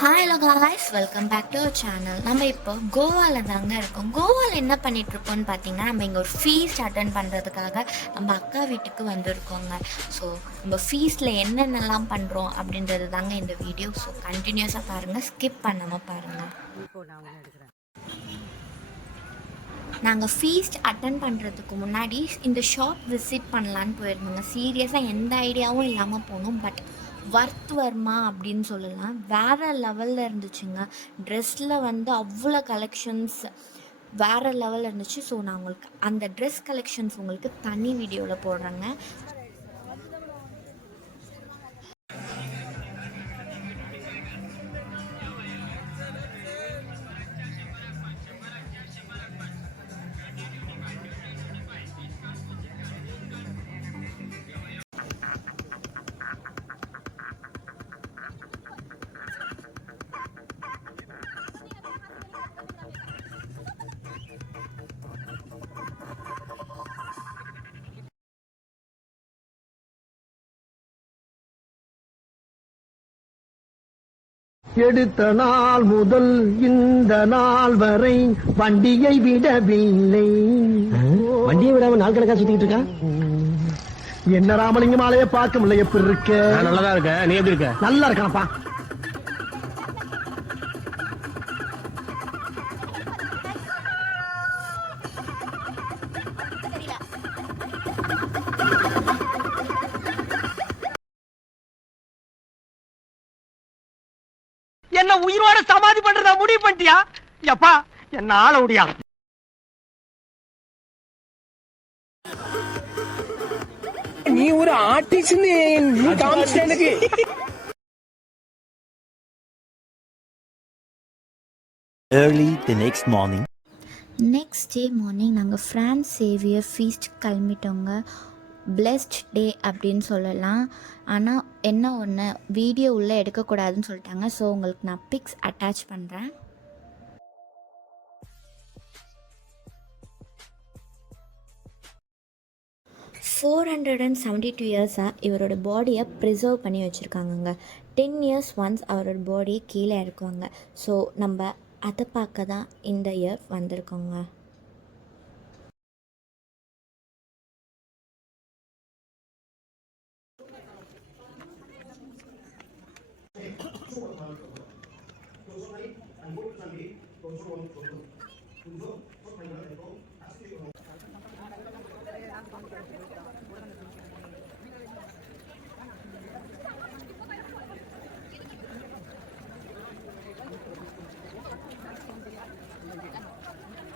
Hi hello guys, welcome back to our channel. நம்ம இப்போ கோவாவில் தாங்க இருக்கோம். கோவாவில் என்ன பண்ணிகிட்ருக்கோன்னு பார்த்தீங்கன்னா, நம்ம இங்கே ஒரு ஃபீஸ்ட் அட்டன் பண்ணுறதுக்காக நம்ம அக்கா வீட்டுக்கு வந்திருக்கோங்க. ஸோ நம்ம ஃபீஸ்டில் என்னென்னலாம் பண்ணுறோம் அப்படின்றது தாங்க இந்த வீடியோ. ஸோ கண்டினியூஸாக பாருங்கள், ஸ்கிப் பண்ணாமல் பாருங்கள். நாங்கள் ஃபீஸ்ட் அட்டன் பண்ணுறதுக்கு முன்னாடி இந்த ஷாப் விசிட் பண்ணலான்னு போயிருந்தோங்க. சீரியஸாக எந்த ஐடியாவும் இல்லாமல் போனோம். பட் வர்த் வர்மா அப்படின்னு சொல்லலாம். வேறு லெவலில் இருந்துச்சுங்க. ட்ரெஸ்ஸில் வந்து அவ்வளோ கலெக்ஷன்ஸ் வேறு லெவலில் இருந்துச்சு. ஸோ நான் உங்களுக்கு அந்த ட்ரெஸ் கலெக்ஷன்ஸ் உங்களுக்கு தனி வீடியோவில் போடுறேங்க. எடுத்த நாள் முதல் இந்த நாள் வரை வண்டியை விடவில்லை. வண்டியை விடாம நாள் கணக்கா சுத்திட்டு இருக்கா? என்ன ராமலிங்கம் ஆலைய பார்க்க முடியல. எப்படி இருக்க? நல்லதா இருக்க. நீ எப்படி இருக்க? நல்லா இருக்கானப்பா. என்ன உயிரோட சமாதி பண்றதா முடிவு பண்ணிட்டியா? எப்பா என்ன ஆள முடியா? நீ ஒரு ஆர்டிஸ்ட் நீ காமிச்சிட்ட எனக்கு. Early the next morning. Next day morning நாங்கள் ஃப்ரான்ஸ் சேவியர் ஃபீஸ்ட் கிளம்பிட்டோங்க. பிளெஸ்ட் டே அப்படின்னு சொல்லலாம். ஆனால் என்ன ஒன்று, வீடியோ உள்ளே எடுக்கக்கூடாதுன்னு சொல்லிட்டாங்க. ஸோ உங்களுக்கு நான் பிக்ஸ் அட்டாச் பண்ணுறேன். $472 இயர்ஸாக இவரோட பாடியை ப்ரிசர்வ் பண்ணி வச்சுருக்காங்கங்க. 10 இயர்ஸ் ஒன்ஸ் அவரோட பாடியை கீழே இறக்குவாங்க. ஸோ நம்ம அதை பார்க்க தான் இந்த இயர் வந்திருக்கோங்க.